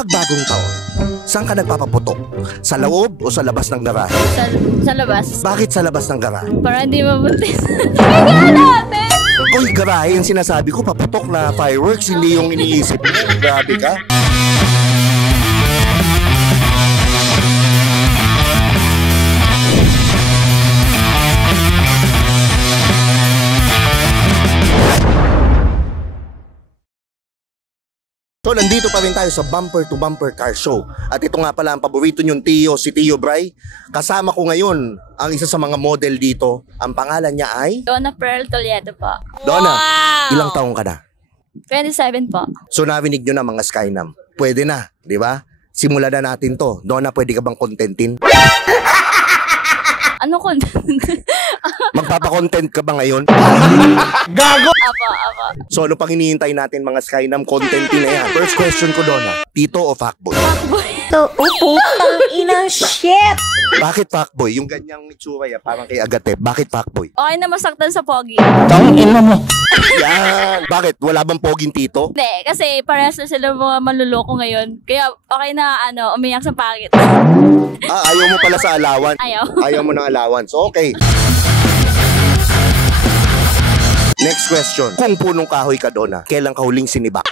Kapag bagong taon, saan ka nagpapaputok? Sa loob o sa labas ng garahe? Sa labas. Bakit sa labas ng garahe? Para hindi mabuntis. Tingnan natin! Uy, garahe yung sinasabi ko, paputok na fireworks, hindi yung iniisip mo. Grabe ka. So, nandito pa rin tayo sa Bumper to Bumper Car Show. At ito nga pala ang paborito niyong Tio, si Tio Bray. Kasama ko ngayon ang isa sa mga model dito. Ang pangalan niya ay? Donna Pearl Toledo po. Donna, Wow! ilang taong ka na? 27 po. So, narinig nyo na mga Skynam. Pwede na, di ba? Simulan na natin to. Donna, pwede ka bang contentin? Ano content? Magpapakontent ka ba ngayon? Gago! Apo. So, ano pang hinihintay natin mga Skynam? Contentin na yan. First question ko, Donna. Tito o fuckboy? So, putang ina, shit! Bakit fuckboy? Yung ganyang itsura yan, parang kay Agate. Bakit fuckboy? Okay na masaktan sa pogi. Tangina mo! Yan! Bakit? Wala bang poging tito? Hindi, kasi parehas na sila mga manluloko ngayon. Kaya okay na umiyak sa pangit. Ayaw mo pala sa alawan. Ayaw. Ayaw mo ng allowance. Okay. Next question. Kung punong kahoy ka, Donna, kailan ka huling sinibak?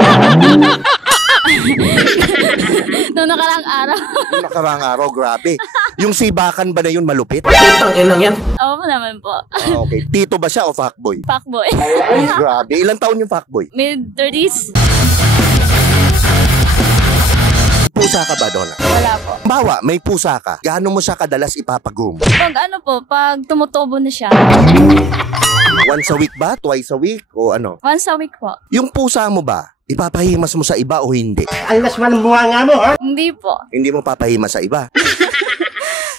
Noong nakaraang araw. Yung nakaraang araw, grabe. Yung sibakan ba na yun malupit? Tangina yan. Oo naman po. Okay. Tito ba siya o fuckboy? Fuckboy. Ay, grabe. Ilang taon yung fuckboy? Mid-30s. Pusa ka ba, Donna? Wala po. Bawa, may pusa ka. Gaano mo siya kadalas ipapag-groom? Pag tumutubo na siya. Once a week ba? Twice a week? O ano? Once a week po. Yung pusa mo ba, ipapahimas mo sa iba o hindi? Ang lasman ng bunga nga mo, ha? Hindi po. Hindi mo papahimas sa iba.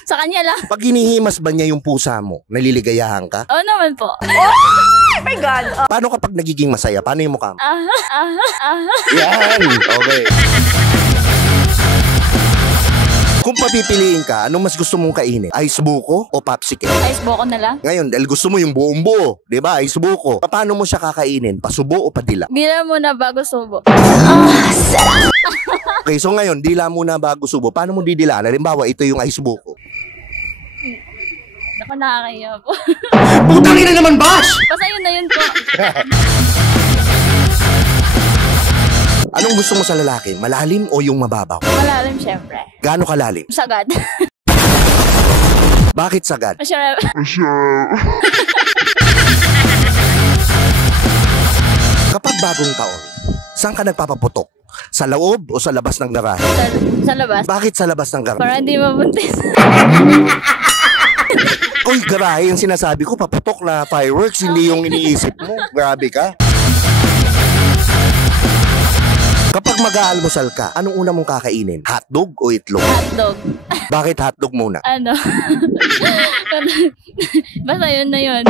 Sa kanya lang. Pag hinihimas ba niya yung pusa mo, naliligayahan ka? Oo naman po. Oh my God! Paano kapag nagiging masaya? Paano yung mukha mo? Aha. Yan! Okay. Kung papipiliin ka, anong mas gusto mong kainin? Ice buko o popsicle? Ice buko na lang. Ngayon, dahil gusto mo yung buong buo, di ba? Ice buko. Paano mo siya kakainin? Pasubo o padila? Dila muna bago subo. Okay, so ngayon, dila muna bago subo. Paano mo didila? Halimbawa, ito yung ice buko. Ako nakakaya po. Putang ina naman, Bash! Basta yun na yun po. Anong gusto mo sa lalaki? Malalim o yung mababaw? Malalim syempre. Gaano kalalim? Sagad. Bakit sagad? Syempre. Kapag bagong taon, saan ka nagpapaputok? Sa loob o sa labas ng garahe? Sa labas. Bakit sa labas ng garahe? Para hindi mabuntis. Uy, garahe yung sinasabi ko, paputok na fireworks, hindi yung iniisip mo. Grabe ka. Kapag mag-aalmusal ka, anong una mong kakainin? Hotdog o itlog? Hotdog. Bakit hotdog muna? Ano? Basta yun na yun.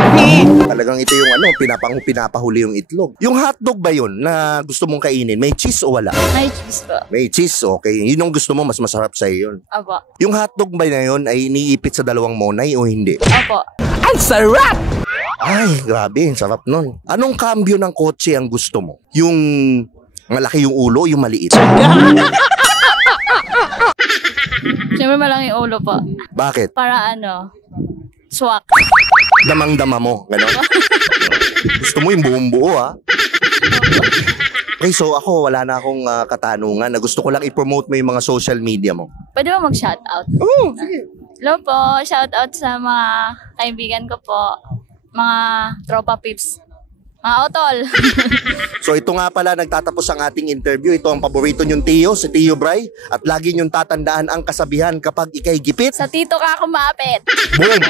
Talagang ito yung pinapahuli yung itlog. Yung hotdog ba yun na gusto mong kainin? May cheese o wala? May cheese po. May cheese, okay. Yun yung gusto mo, mas masarap sa'yo yun. Opo. Yung hotdog ba na yun ay iniipit sa dalawang monay o hindi? Opo. Ang sarap! Ay, grabe, sarap nun. Anong kambyo ng kotse ang gusto mo? Yung malaki yung ulo, yung maliit? Siyempre malaki yung ulo po. Bakit? Para swak. Damang-dama mo, gano'n? Gusto mo yung buong buo, ha? Okay, so ako, wala na akong katanungan na gusto ko lang i-promote mo yung mga social media mo. Pwede ba mag-shoutout? Oo, sige. Hello po. Shoutout sa mga kaibigan ko po. Mga tropa pips. Mga otol. So ito nga pala, nagtatapos ang ating interview. Ito ang paborito niyong Tio, si Tio Bray. At lagi niyong tatandaan ang kasabihan kapag ikay gipit. Sa tito ka kumapit. Boom!